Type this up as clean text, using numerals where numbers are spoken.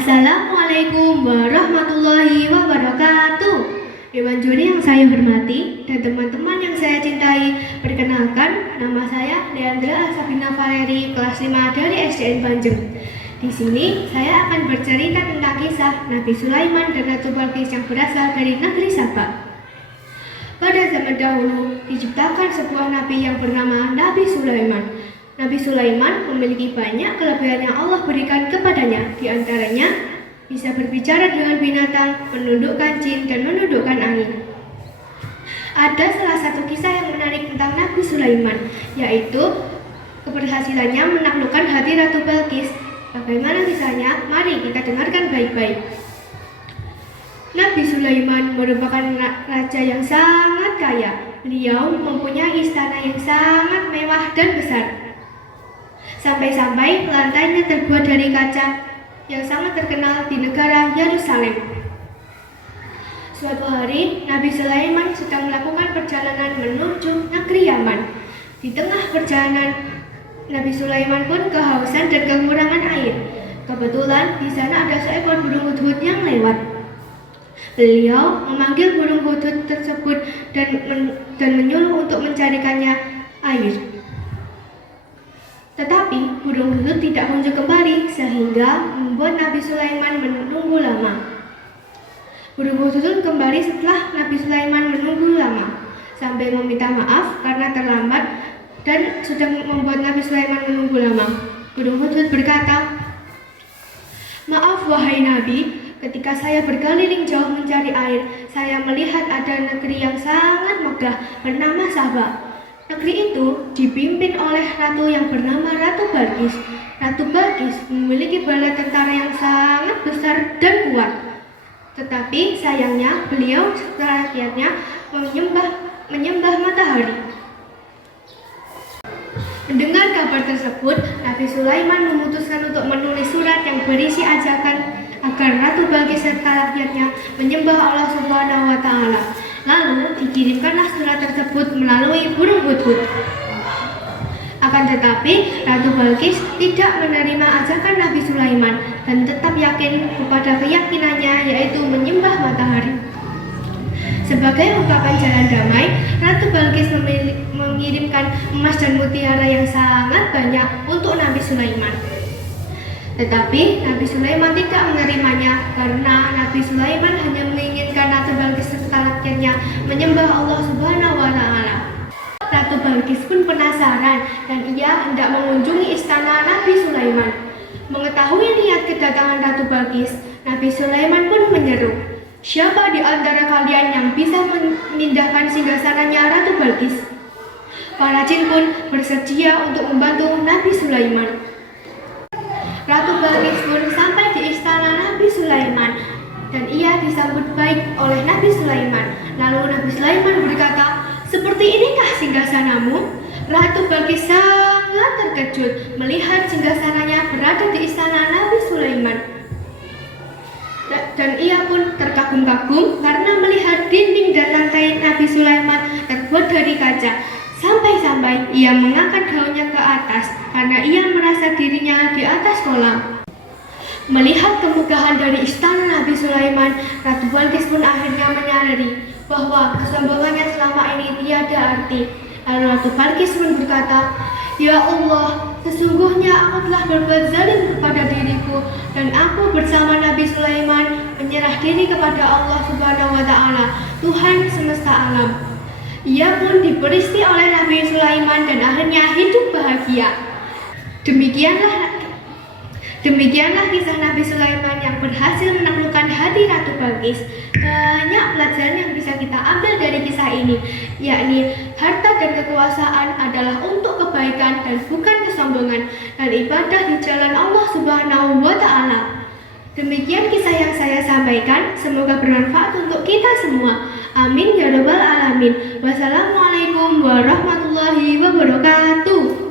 Assalamualaikum warahmatullahi wabarakatuh. Dewan juri yang saya hormati dan teman-teman yang saya cintai, perkenalkan, nama saya Leandra Asabina Valeri, kelas 5 dari SDN Banjem. Di sini saya akan bercerita tentang kisah Nabi Sulaiman dan Ratu Balqis yang berasal dari negeri Saba. Pada zaman dahulu diciptakan sebuah nabi yang bernama Nabi Sulaiman. Nabi Sulaiman memiliki banyak kelebihan yang Allah berikan kepadanya. Di antaranya bisa berbicara dengan binatang, menundukkan jin, dan menundukkan angin. Ada salah satu kisah yang menarik tentang Nabi Sulaiman, yaitu keberhasilannya menaklukkan hati Ratu Balqis. Bagaimana kisahnya? Mari kita dengarkan baik-baik. Nabi Sulaiman merupakan raja yang sangat kaya. Beliau mempunyai istana yang sangat mewah dan besar. Sampai-sampai lantainya terbuat dari kaca yang sangat terkenal di negara Yerusalem. Suatu hari, Nabi Sulaiman sedang melakukan perjalanan menuju negeri Yaman. Di tengah perjalanan, Nabi Sulaiman pun kehausan dan kekurangan air. Kebetulan di sana ada seekor burung hudhud yang lewat. Beliau memanggil burung hudhud tersebut dan menyuruh untuk mencarikannya air. Tetapi burung hudhud tidak kunjung kembali sehingga membuat Nabi Sulaiman menunggu lama. Burung hudhud kembali setelah Nabi Sulaiman menunggu lama sampai meminta maaf karena terlambat dan sudah membuat Nabi Sulaiman menunggu lama. Burung hudhud berkata, "Maaf wahai Nabi, ketika saya berkeliling jauh mencari air, saya melihat ada negeri yang sangat megah bernama Saba. Negeri itu dipimpin oleh ratu yang bernama Ratu Balqis. Ratu Balqis memiliki bala tentara yang sangat besar dan kuat. Tetapi sayangnya beliau serta rakyatnya menyembah matahari." Mendengar kabar tersebut, Nabi Sulaiman memutuskan untuk menulis surat yang berisi ajakan agar Ratu Balqis serta rakyatnya menyembah Allah Subhanahu wa Ta'ala. Lalu dikirimkanlah surat tersebut melalui burung hudhud. Akan tetapi Ratu Balqis tidak menerima ajakan Nabi Sulaiman dan tetap yakin kepada keyakinannya, yaitu menyembah matahari. Sebagai ungkapan jalan damai, Ratu Balqis mengirimkan emas dan mutiara yang sangat banyak untuk Nabi Sulaiman. Tetapi Nabi Sulaiman tidak menerimanya karena Nabi Sulaiman hanya menginginkan Ratu Balqis serta rakyatnya menyembah Allah Subhanahu wa Ta'ala. Ratu Balqis pun penasaran dan ia hendak mengunjungi istana Nabi Sulaiman. Mengetahui niat kedatangan Ratu Balqis, Nabi Sulaiman pun menyeru, "Siapa di antara kalian yang bisa memindahkan singgasananya Ratu Balqis?" Para jin pun bersedia untuk membantu Nabi Sulaiman. Ratu Balqis pun sampai di istana Nabi Sulaiman dan ia disambut baik oleh Nabi Sulaiman. Lalu Nabi Sulaiman berkata, "Seperti inikah singgasanamu?" Ratu Balqis sangat terkejut melihat singgasananya berada di istana Nabi Sulaiman. Dan ia pun terkagum-kagum karena melihat dinding dan lantai Nabi Sulaiman terbuat dari kaca. Sampai-sampai ia mengangkat daunnya ke atas karena ia merasa dirinya di atas kolam. Melihat kemegahan dari istana Nabi Sulaiman, Ratu Balqis pun akhirnya menyadari bahwa kesombongannya selama ini tiada arti. Lalu Ratu Balqis pun berkata, "Ya Allah, sesungguhnya aku telah berbuat zalim kepada diriku dan aku bersama Nabi Sulaiman menyerah diri kepada Allah Subhanahu wa Ta'ala, Tuhan semesta alam." Ia pun diberisti oleh Nabi Sulaiman dan akhirnya hidup bahagia. Demikianlah kisah Nabi Sulaiman yang berhasil menaklukkan hati Ratu Balqis. Banyak pelajaran yang bisa kita ambil dari kisah ini, yakni harta dan kekuasaan adalah untuk kebaikan dan bukan kesombongan, dan ibadah di jalan Allah Subhanahu wa Ta'ala. Demikian kisah yang saya sampaikan, semoga bermanfaat untuk kita semua. Amin ya rabbal alamin. Wassalamualaikum warahmatullahi wabarakatuh.